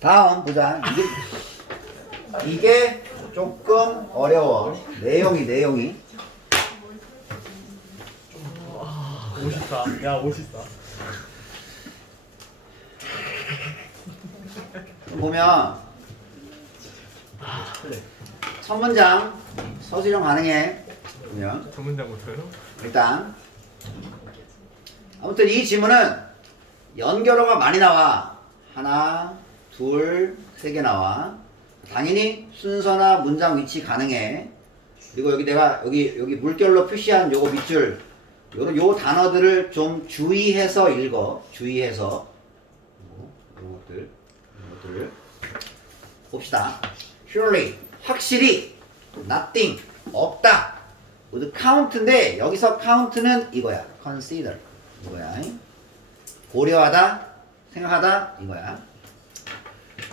다음 보자. 이게 조금 어려워. 내용이. 멋있다. 야, 멋있다. 보면 첫 문장 서술형 가능해. 보면 두 문장부터요? 일단 아무튼 이 지문은 연결어가 많이 나와. 하나, 둘, 세 개 나와. 당연히 순서나 문장 위치 가능해. 그리고 여기 내가 여기 물결로 표시한 요거 밑줄 요 단어들을 좀 주의해서 읽어. 주의해서 이런 것들 봅시다. surely 확실히 nothing 없다. with count인데 여기서 count는 이거야. consider 이거야. 고려하다, 생각하다 이거야.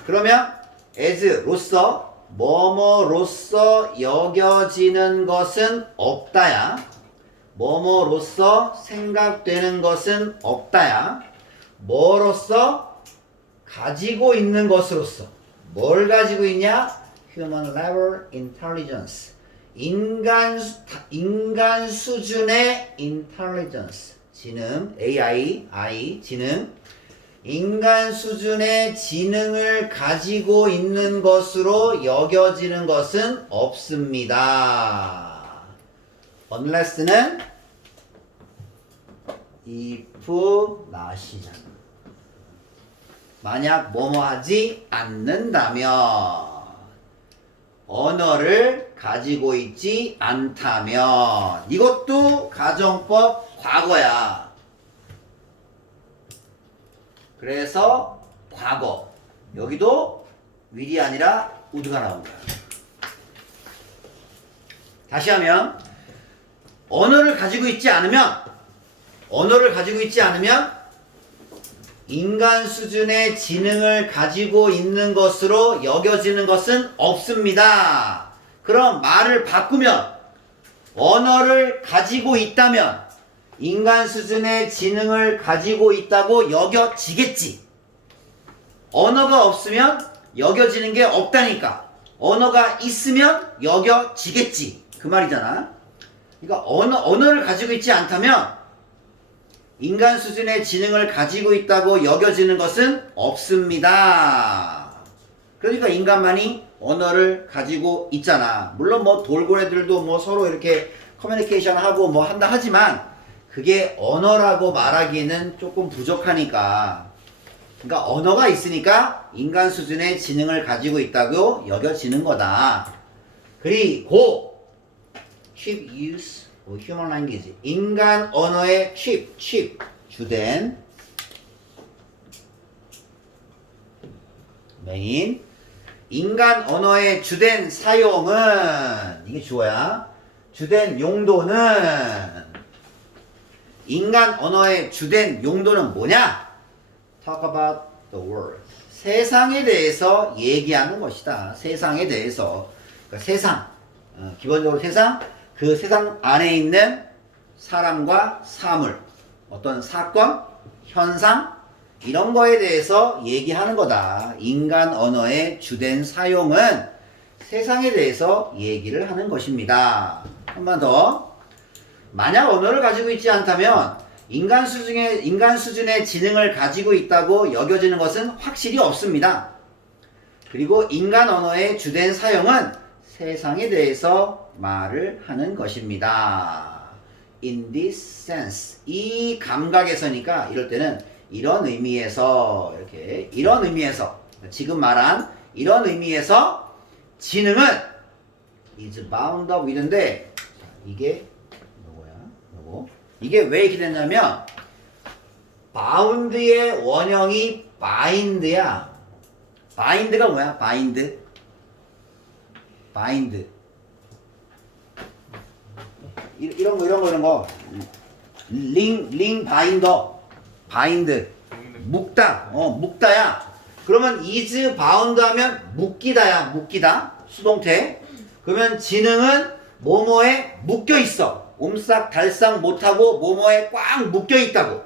그러면 as로서 뭐뭐로서 여겨지는 것은 없다야. 뭐뭐로서 생각되는 것은 없다야. 뭐로서 가지고 있는 것으로서. 뭘 가지고 있냐? human level intelligence. 인간 수준의 intelligence. 지능, AI, 지능. 인간 수준의 지능을 가지고 있는 것으로 여겨지는 것은 없습니다. unless는 if not이잖아. 만약 뭐뭐 하지 않는다면, 언어를 가지고 있지 않다면, 이것도 가정법 과거야. 그래서 과거. 여기도 will이 아니라 would가 나온 거야. 다시 하면 언어를 가지고 있지 않으면 인간 수준의 지능을 가지고 있는 것으로 여겨지는 것은 없습니다. 그럼 말을 바꾸면 언어를 가지고 있다면 인간 수준의 지능을 가지고 있다고 여겨지겠지. 언어가 없으면 여겨지는 게 없다니까. 언어가 있으면 여겨지겠지. 그 말이잖아. 그러니까 언어를 가지고 있지 않다면 인간 수준의 지능을 가지고 있다고 여겨지는 것은 없습니다. 그러니까 인간만이 언어를 가지고 있잖아. 물론 뭐 돌고래들도 뭐 서로 이렇게 커뮤니케이션 하고 뭐 한다 하지만 그게 언어라고 말하기에는 조금 부족하니까. 그러니까 언어가 있으니까 인간 수준의 지능을 가지고 있다고 여겨지는 거다. 그리고 cheap use of human language. 인간 언어의 cheap 주된 메인. 인간 언어의 주된 사용은 이게 주어야. 주된 용도는 인간 언어의 주된 용도는 뭐냐? Talk about the world. 세상에 대해서 얘기하는 것이다. 세상에 대해서. 그러니까 세상. 기본적으로 세상. 그 세상 안에 있는 사람과 사물. 어떤 사건, 현상, 이런 거에 대해서 얘기하는 거다. 인간 언어의 주된 사용은 세상에 대해서 얘기를 하는 것입니다. 한 번 더. 만약 언어를 가지고 있지 않다면 인간 수준의 지능을 가지고 있다고 여겨지는 것은 확실히 없습니다. 그리고 인간 언어의 주된 사용은 세상에 대해서 말을 하는 것입니다. In this sense. 이 감각에서니까 이럴 때는 이런 의미에서 이렇게 이런 의미에서 지금 말한 이런 의미에서 지능은 is bound up with인데 이게 이게 왜 이렇게 됐냐면 bound의 원형이 bind야. bind가 뭐야? bind 이런 거 링 바인더 바인드 묶다. 묶다야. 그러면 is bound 하면 묶이다야. 묶이다. 수동태. 그러면 지능은 뭐뭐에 묶여 있어. 옴싹달싹 못하고 뭐뭐에 꽉 묶여 있다고.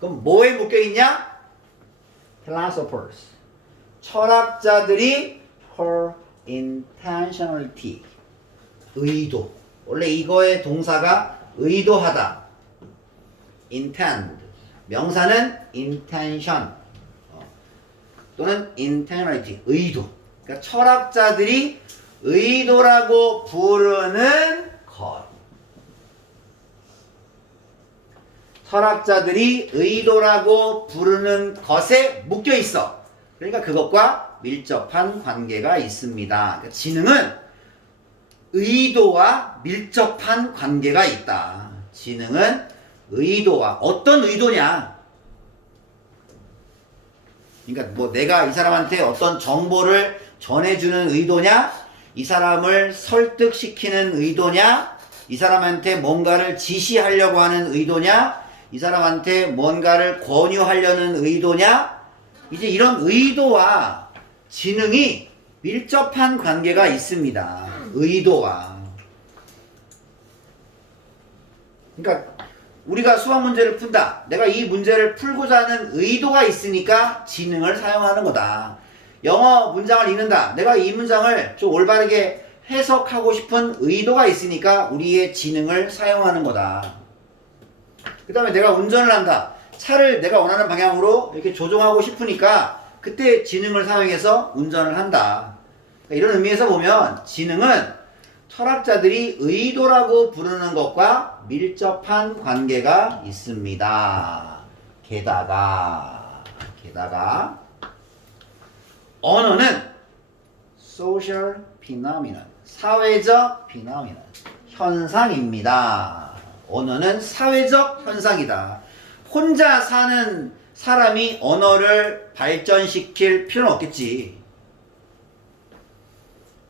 그럼 뭐에 묶여있냐? philosophers. 철학자들이 her intentionality. 의도. 원래 이거의 동사가 의도하다. intend. 명사는 intention. 또는 intentionality. 의도. 그러니까 철학자들이 의도라고 부르는 것. 철학자들이 의도라고 부르는 것에 묶여 있어. 그러니까 그것과 밀접한 관계가 있습니다. 그러니까 지능은 의도와 밀접한 관계가 있다. 지능은 의도와 어떤 의도냐? 그러니까 뭐 내가 이 사람한테 어떤 정보를 전해주는 의도냐? 이 사람을 설득시키는 의도냐? 이 사람한테 뭔가를 지시하려고 하는 의도냐? 이 사람한테 뭔가를 권유하려는 의도냐? 이제 이런 의도와 지능이 밀접한 관계가 있습니다. 의도와. 그러니까 우리가 수학 문제를 푼다. 내가 이 문제를 풀고자 하는 의도가 있으니까 지능을 사용하는 거다. 영어 문장을 읽는다. 내가 이 문장을 좀 올바르게 해석하고 싶은 의도가 있으니까 우리의 지능을 사용하는 거다. 그 다음에 내가 운전을 한다. 차를 내가 원하는 방향으로 이렇게 조종하고 싶으니까 그때 지능을 사용해서 운전을 한다. 이런 의미에서 보면 지능은 철학자들이 의도라고 부르는 것과 밀접한 관계가 있습니다. 게다가 언어는 social phenomenon, 사회적 phenomenon, 현상입니다. 언어는 사회적 현상이다. 혼자 사는 사람이 언어를 발전시킬 필요는 없겠지.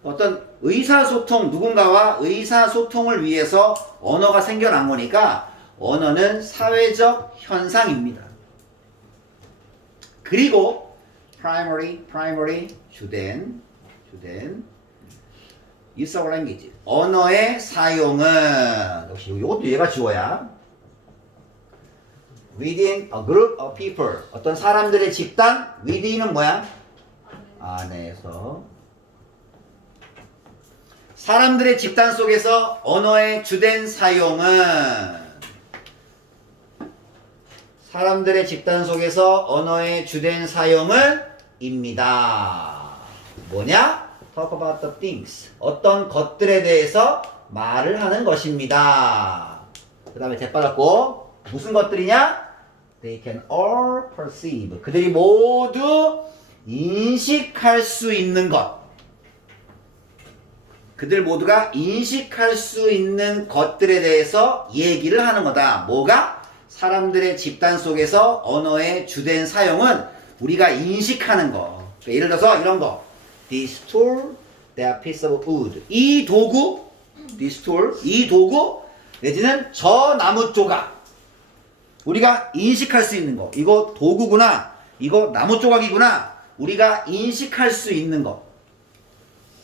어떤 의사소통, 누군가와 의사소통을 위해서 언어가 생겨난 거니까 언어는 사회적 현상입니다. 그리고 primary, 주된 use of language, 언어의 사용은 역시 이것도 얘가 주어야. within a group of people, 어떤 사람들의 집단, within은 뭐야? 안에서. 사람들의 집단 속에서 언어의 주된 사용은 사람들의 집단 속에서 언어의 주된 사용은 입니다. 뭐냐? Talk about the things. 어떤 것들에 대해서 말을 하는 것입니다. 그 다음에 대빠졌고 무슨 것들이냐? They can all perceive. 그들이 모두 인식할 수 있는 것. 그들 모두가 인식할 수 있는 것들에 대해서 얘기를 하는 거다. 뭐가? 사람들의 집단 속에서 언어의 주된 사용은 우리가 인식하는 거. 그러니까 예를 들어서 이런 거. This tool, that piece of wood. 이 도구, this tool, 이 도구, 내지는 저 나무 조각. 우리가 인식할 수 있는 거. 이거 도구구나. 이거 나무 조각이구나. 우리가 인식할 수 있는 거.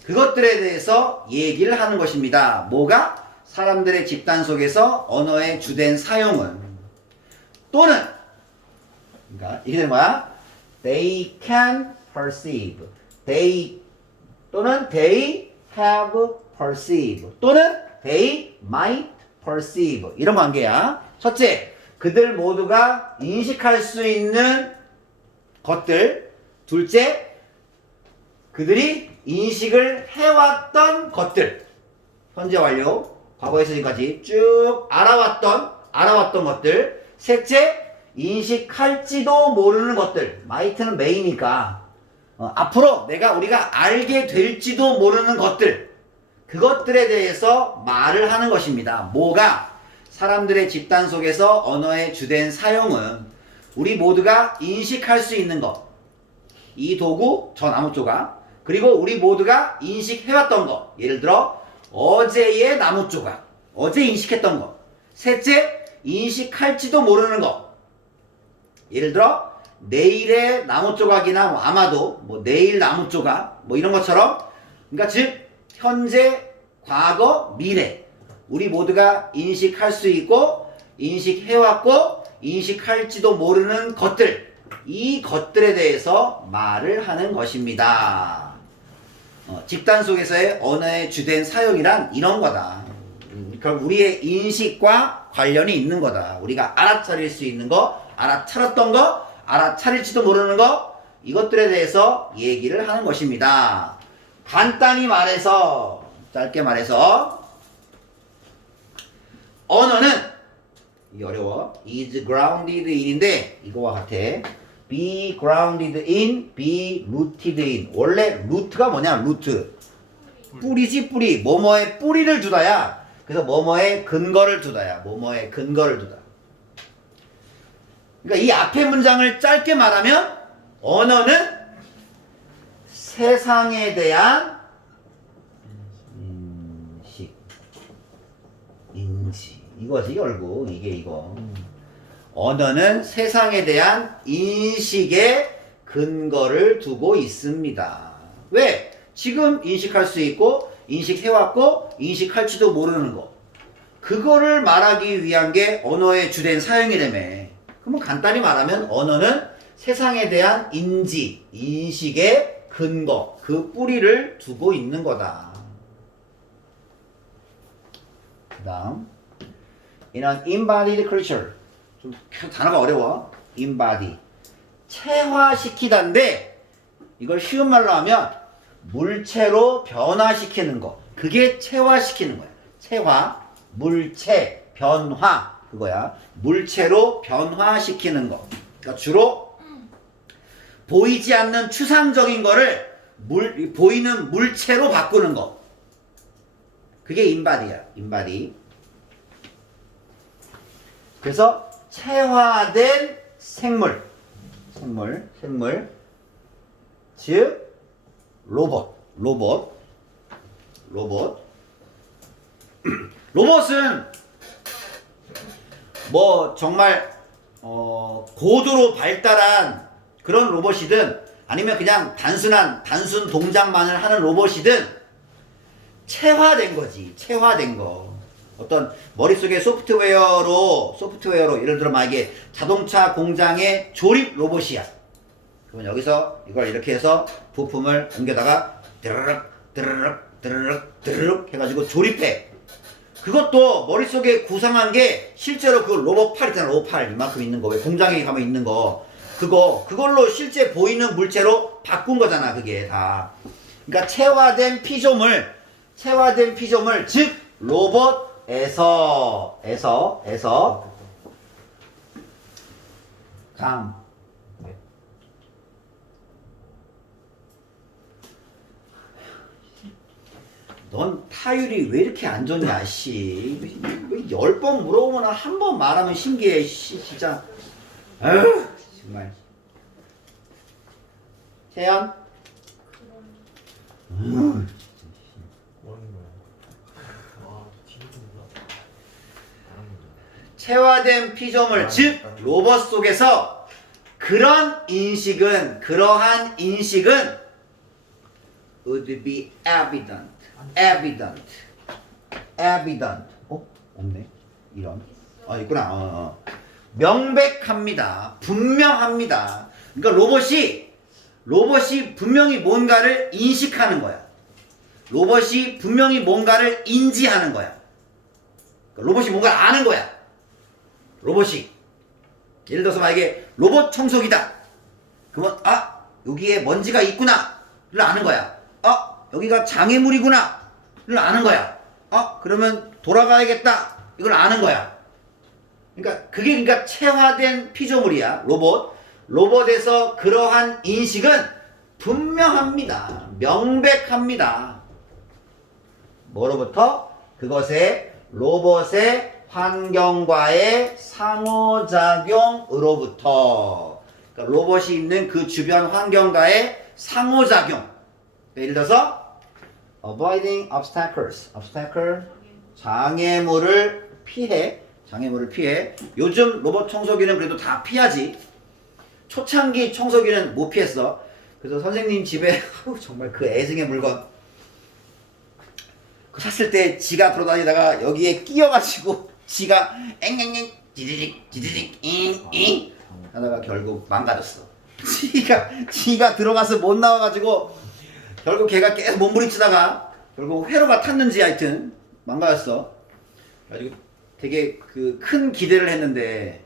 그것들에 대해서 얘기를 하는 것입니다. 뭐가? 사람들의 집단 속에서 언어의 주된 사용은 또는 그러니까 이게 되는 거야. They can perceive. They 또는 they have perceived 또는 they might perceive 이런 관계야. 첫째, 그들 모두가 인식할 수 있는 것들. 둘째, 그들이 인식을 해왔던 것들. 현재 완료, 과거에서 지금까지 쭉 알아왔던 것들. 셋째, 인식할지도 모르는 것들. might는 may니까 앞으로 우리가 알게 될지도 모르는 것들. 그것들에 대해서 말을 하는 것입니다. 뭐가? 사람들의 집단 속에서 언어의 주된 사용은 우리 모두가 인식할 수 있는 것. 이 도구, 저 나무 조각. 그리고 우리 모두가 인식해왔던 것. 예를 들어 어제의 나무 조각. 어제 인식했던 것. 셋째, 인식할지도 모르는 것. 예를 들어 내일의 나무 조각이나 아마도 내일 나무 조각 이런 것처럼, 그러니까 즉 현재, 과거, 미래 우리 모두가 인식할 수 있고 인식해왔고 인식할지도 모르는 것들, 이 것들에 대해서 말을 하는 것입니다. 집단 속에서의 언어의 주된 사용이란 이런 거다. 그럼 우리의 인식과 관련이 있는 거다. 우리가 알아차릴 수 있는 거, 알아차렸던 거, 알아차릴지도 모르는 거, 이것들에 대해서 얘기를 하는 것입니다. 간단히 말해서, 짧게 말해서, 언어는, 이게 어려워, is grounded in인데, 이거와 같아. be grounded in, be rooted in. 원래 루트가 뭐냐, 루트. 뿌리지, 뿌리. 뭐뭐의 뿌리를 두다야. 그래서 뭐뭐의 근거를 두다야. 뭐뭐의 근거를 두다. 그러니까 이 앞에 문장을 짧게 말하면 언어는 세상에 대한 인지. 이거지 결국. 이게 이거. 언어는 세상에 대한 인식의 근거를 두고 있습니다. 왜? 지금 인식할 수 있고 인식해왔고 인식할지도 모르는 거, 그거를 말하기 위한 게 언어의 주된 사용이라며. 그러면 간단히 말하면 언어는 세상에 대한 인지, 인식의 근거, 그 뿌리를 두고 있는 거다. 그 다음 In an embodied creature. 좀 단어가 어려워. embody. 체화시키다인데 이걸 쉬운 말로 하면 물체로 변화시키는 거. 그게 체화시키는 거야. 체화, 물체, 변화. 그거야. 물체로 변화시키는 거. 그러니까 주로 보이지 않는 추상적인 거를 보이는 물체로 바꾸는 거. 그게 인바디야. 인바디. 그래서 체화된 생물. 즉 로봇. 로봇은 뭐 정말 고도로 발달한 그런 로봇이든 아니면 그냥 단순 동작만을 하는 로봇이든 체화된 거지. 체화된 거. 어떤 머릿속에 소프트웨어로 예를 들어 만약에 자동차 공장의 조립 로봇이야. 그러면 여기서 이걸 이렇게 해서 부품을 옮겨다가 드르륵 해가지고 조립해. 그것도 머릿속에 구상한 게 실제로 그 로봇 팔 있잖아. 로봇 팔 이만큼 있는 거. 왜 공장에 가면 있는 거. 그걸로 실제 보이는 물체로 바꾼 거잖아. 그게 다. 그러니까 체화된 피조물 즉 로봇에서 넌 타율이 왜 이렇게 안 좋냐, 씨. 10번 물어보면 한 번 말하면 신기해, 씨, 진짜. 아유, 정말. 태연? 체화된 피조물, 즉 로봇 속에서 그러한 인식은 would be evident. 없네. 이런. 있구나. 명백합니다. 분명합니다. 그러니까 로봇이 분명히 뭔가를 인식하는 거야. 로봇이 분명히 뭔가를 인지하는 거야. 그러니까 로봇이 뭔가를 아는 거야. 로봇이. 예를 들어서 만약에 로봇 청소기다. 그러면 여기에 먼지가 있구나를 아는 거야. 여기가 장애물이구나를 아는 거야. 그러면 돌아가야겠다. 이걸 아는 거야. 그러니까 체화된 피조물이야. 로봇에서 그러한 인식은 분명합니다. 명백합니다. 뭐로부터? 그것의 로봇의 환경과의 상호작용으로부터. 그러니까 로봇이 있는 그 주변 환경과의 상호작용. 예를 들어서 avoiding obstacles. 장애물을 피해. 요즘 로봇 청소기는 그래도 다 피하지. 초창기 청소기는 못 피했어. 그래서 선생님 집에 정말 그 애증의 물건 그 샀을 때 지가 돌아다니다가 여기에 끼어가지고 지가 앵앵앵 지지직 지지직 잉잉 하다가 결국 망가졌어. 지가 들어가서 못 나와가지고 결국 걔가 계속 몸부림치다가 결국 회로가 탔는지 하여튼 망가졌어. 그래가지고 되게 그 큰 기대를 했는데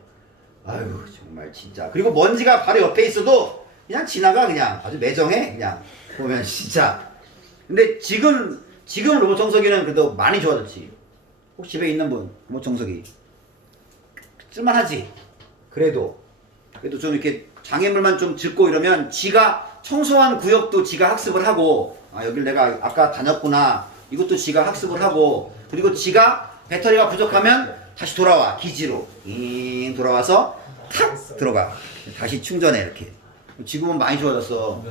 아유 정말 진짜. 그리고 먼지가 바로 옆에 있어도 그냥 지나가. 그냥 아주 매정해 그냥 보면 진짜. 근데 지금 로봇 청소기는 그래도 많이 좋아졌지. 혹 집에 있는 분 로봇 청소기 쓸만하지. 그래도 좀 이렇게 장애물만 좀 짚고 이러면 지가 청소한 구역도 지가 학습을 하고, 아 여길 내가 아까 다녔구나 이것도 지가 학습을 하고, 그리고 지가 배터리가 부족하면 다시 돌아와. 기지로 잉 돌아와서 탁 들어가 다시 충전해. 이렇게 지금은 많이 좋아졌어.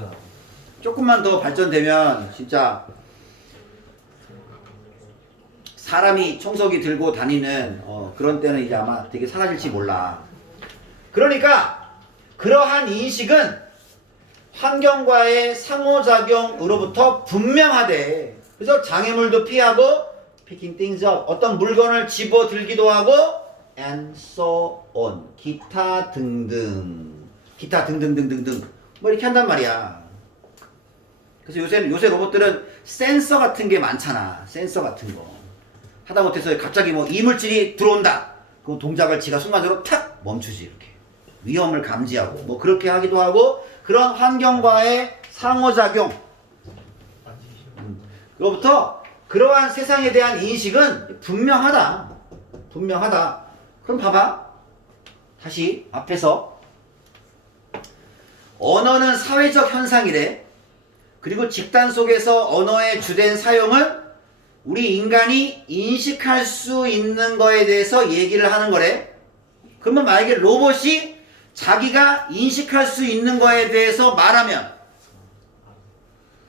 조금만 더 발전되면 진짜 사람이 청소기 들고 다니는 그런 때는 이제 아마 되게 사라질지 몰라. 그러니까 그러한 인식은 환경과의 상호작용으로부터 분명하대. 그래서 장애물도 피하고 picking things up, 어떤 물건을 집어 들기도 하고 and so on, 기타 등등등등등 뭐 이렇게 한단 말이야. 그래서 요새 로봇들은 센서 같은 게 많잖아. 센서 같은 거 하다못해서 갑자기 뭐 이물질이 들어온다, 그 동작을 지가 순간적으로 탁 멈추지. 이렇게 위험을 감지하고 뭐 그렇게 하기도 하고, 그런 환경과의 상호작용 그로부터 그러한 세상에 대한 인식은 분명하다. 그럼 봐봐. 다시 앞에서 언어는 사회적 현상이래. 그리고 집단 속에서 언어의 주된 사용은 우리 인간이 인식할 수 있는 거에 대해서 얘기를 하는 거래. 그러면 만약에 로봇이 자기가 인식할 수 있는 거에 대해서 말하면,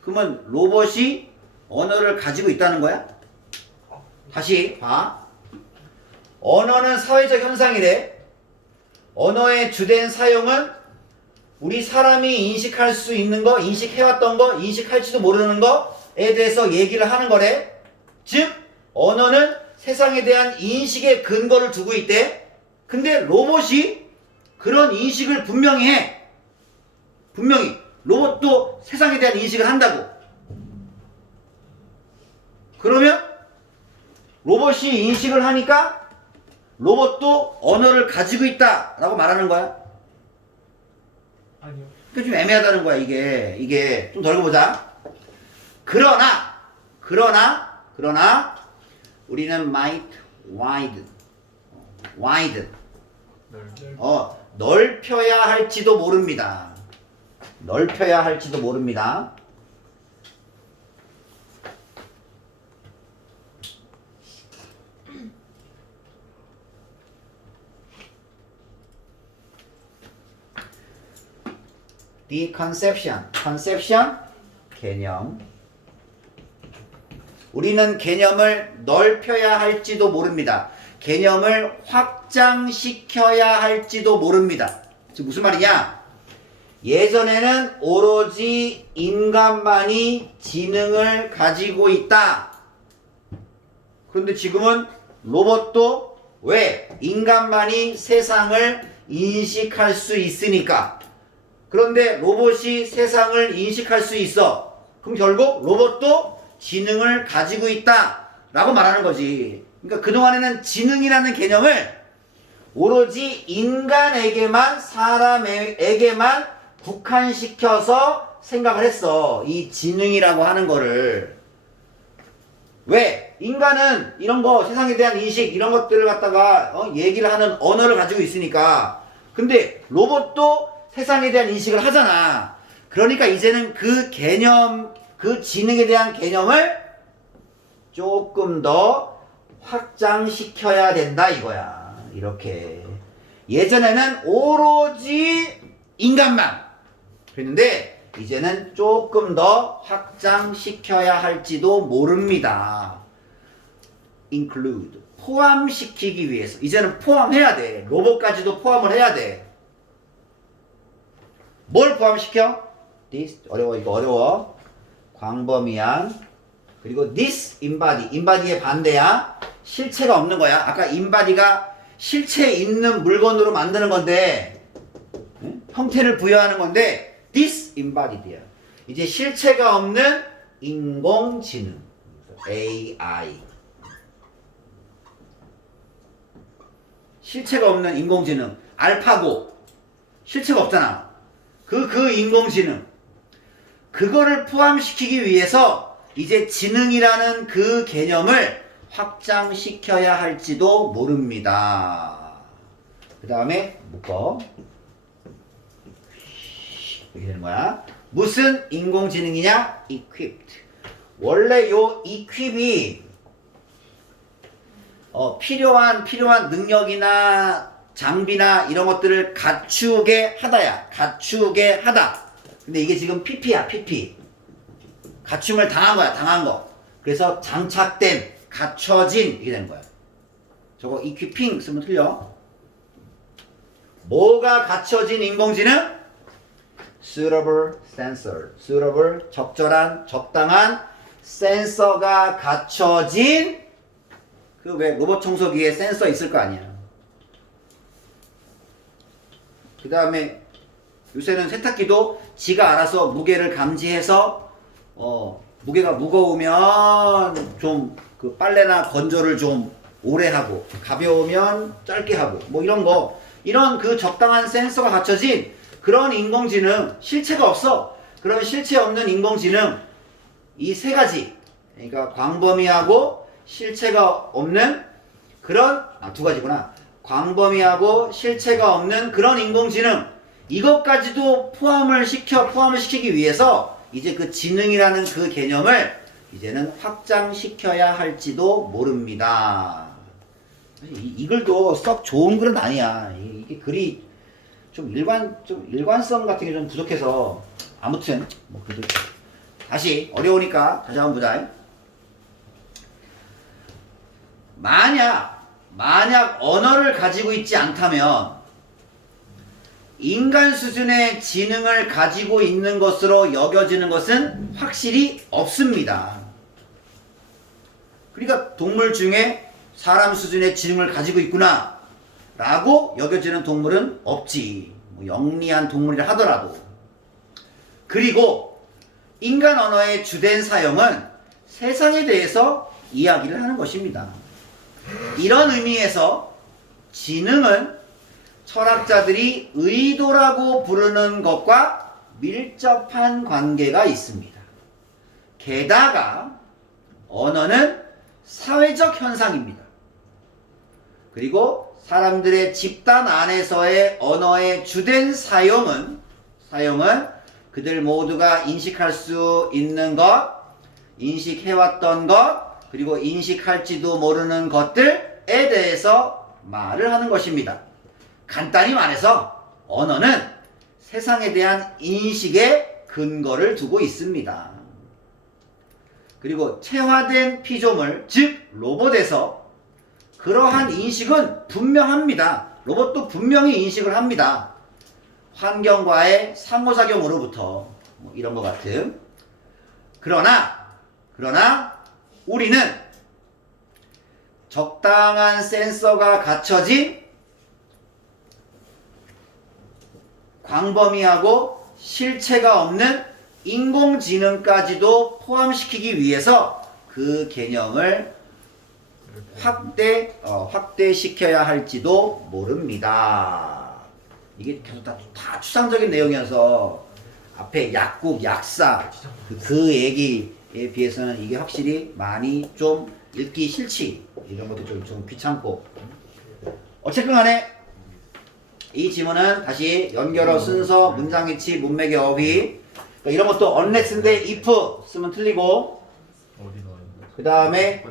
그러면 로봇이 언어를 가지고 있다는 거야? 다시 봐. 언어는 사회적 현상이래. 언어의 주된 사용은 우리 사람이 인식할 수 있는 거, 인식해왔던 거, 인식할지도 모르는 거에 대해서 얘기를 하는 거래. 즉 언어는 세상에 대한 인식의 근거를 두고 있대. 근데 로봇이 그런 인식을 분명히 해. 분명히 로봇도 세상에 대한 인식을 한다고. 그러면 로봇이 인식을 하니까 로봇도 언어를 가지고 있다라고 말하는 거야? 아니요. 그게 좀 애매하다는 거야. 이게 좀 더 읽어보자. 그러나 우리는 might widen 넓혀야 할지도 모릅니다. The conception 개념. 우리는 개념을 넓혀야 할지도 모릅니다. 개념을 확장시켜야 할지도 모릅니다. 지금 무슨 말이냐? 예전에는 오로지 인간만이 지능을 가지고 있다. 그런데 지금은 로봇도 왜? 인간만이 세상을 인식할 수 있으니까. 그런데 로봇이 세상을 인식할 수 있어. 그럼 결국 로봇도 지능을 가지고 있다 라고 말하는 거지. 그러니까 그동안에는 지능이라는 개념을 오로지 인간에게만, 사람에게만 국한시켜서 생각을 했어. 이 지능이라고 하는 거를. 왜? 인간은 이런 거, 세상에 대한 인식, 이런 것들을 갖다가 얘기를 하는 언어를 가지고 있으니까. 근데 로봇도 세상에 대한 인식을 하잖아. 그러니까 이제는 그 개념, 그 지능에 대한 개념을 조금 더 확장시켜야 된다 이거야. 이렇게. 예전에는 오로지 인간만 그랬는데 이제는 조금 더 확장시켜야 할지도 모릅니다. include, 포함시키기 위해서. 이제는 포함해야 돼. 로봇까지도 포함을 해야 돼. 뭘 포함시켜? this, 이거 어려워. 광범위한. 그리고 this embody, embody의 반대야. 실체가 없는 거야. 아까 embody가 실체 있는 물건으로 만드는 건데, 형태를 부여하는 건데, disembodied야. 이제 실체가 없는 인공지능, AI. 실체가 없는 인공지능, 알파고. 실체가 없잖아. 그 인공지능. 그거를 포함시키기 위해서 이제 지능이라는 그 개념을 확장시켜야 할지도 모릅니다. 그 다음에 묶어. 이렇게 되는 거야. 무슨 인공지능이냐? equipped. 원래 요 equip이 필요한 능력이나 장비나 이런 것들을 갖추게 하다야. 갖추게 하다. 근데 이게 지금 PP야, PP. 갖춤을 당한 거야, 당한 거. 그래서 장착된, 갖춰진, 이게 되는 거야. 저거 equipping 쓰면 틀려. 뭐가 갖춰진 인공지능? suitable sensor. suitable, 적절한, 적당한 센서가 갖춰진, 그 왜 로봇 청소기에 센서 있을 거 아니야. 그 다음에 요새는 세탁기도 지가 알아서 무게를 감지해서 무게가 무거우면 좀 그 빨래나 건조를 좀 오래 하고 가벼우면 짧게 하고 뭐 이런 거, 이런 그 적당한 센서가 갖춰진 그런 인공지능. 실체가 없어. 그런 실체 없는 인공지능, 이 세 가지, 그러니까 광범위하고 실체가 없는 그런, 두 가지구나. 광범위하고 실체가 없는 그런 인공지능, 이것까지도 포함을 시키기 위해서 이제 그 지능이라는 그 개념을 이제는 확장시켜야 할지도 모릅니다. 이 글도 썩 좋은 글은 아니야. 이게 글이 좀 일관성 같은 게 좀 부족해서, 아무튼 뭐 그래도 다시 어려우니까 다시 한번 보자. 만약 언어를 가지고 있지 않다면 인간 수준의 지능을 가지고 있는 것으로 여겨지는 것은 확실히 없습니다. 그러니까 동물 중에 사람 수준의 지능을 가지고 있구나 라고 여겨지는 동물은 없지. 뭐 영리한 동물이라 하더라도. 그리고 인간 언어의 주된 사용은 세상에 대해서 이야기를 하는 것입니다. 이런 의미에서 지능은 철학자들이 의도라고 부르는 것과 밀접한 관계가 있습니다. 게다가 언어는 사회적 현상입니다. 그리고 사람들의 집단 안에서의 언어의 주된 사용은 그들 모두가 인식할 수 있는 것, 인식해왔던 것, 그리고 인식할지도 모르는 것들에 대해서 말을 하는 것입니다. 간단히 말해서 언어는 세상에 대한 인식에 근거를 두고 있습니다. 그리고 체화된 피조물, 즉 로봇에서 그러한 인식은 분명합니다. 로봇도 분명히 인식을 합니다. 환경과의 상호작용으로부터 뭐 이런 것 같은. 그러나 우리는 적당한 센서가 갖춰진 광범위하고 실체가 없는 인공지능까지도 포함시키기 위해서 그 개념을 확대시켜야 할지도 모릅니다. 이게 계속 다 추상적인 내용이어서 앞에 약국, 약사 그 얘기에 비해서는 이게 확실히 많이 좀 읽기 싫지. 이런 것도 좀 귀찮고. 어쨌든 간에 이 지문은 다시 연결어, 순서, 문장위치, 문맥의 어휘, 그러니까 이런 것도 unless인데 if 쓰면 틀리고, 그 다음에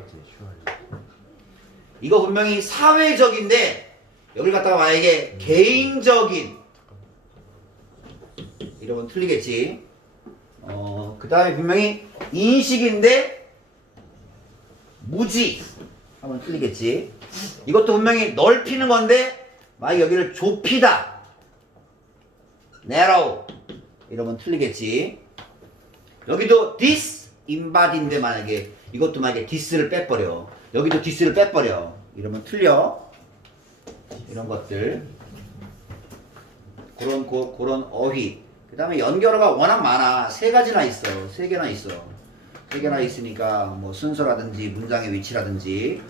이거 분명히 사회적인데 여기를 갖다가 만약에 개인적인 이러면 틀리겠지. 그 다음에 분명히 인식인데 무지 하면 틀리겠지. 이것도 분명히 넓히는 건데 만약 여기를 좁히다, narrow 이러면 틀리겠지. 여기도 disembodied인데 만약에 이것도 만약에 this를 빼버려, 여기도 this를 빼버려, 이러면 틀려. 이런 것들. 그런 어휘. 그 다음에 연결어가 워낙 많아. 세 가지나 있어. 세 개나 있어. 세 개나 있으니까 뭐 순서라든지 문장의 위치라든지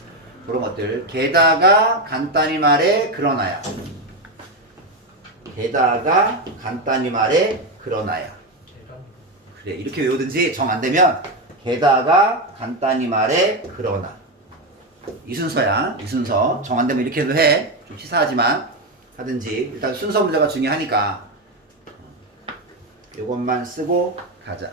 그런 것들. 게다가 간단히 말해 그러나야. 게다가 간단히 말해 그러나야. 그래 이렇게 외우든지 정 안 되면 게다가 간단히 말해 그러나. 이 순서야. 이 순서. 정 안 되면 이렇게 해도 해. 좀 치사하지만 하든지. 일단 순서 문제가 중요하니까 요것만 쓰고 가자.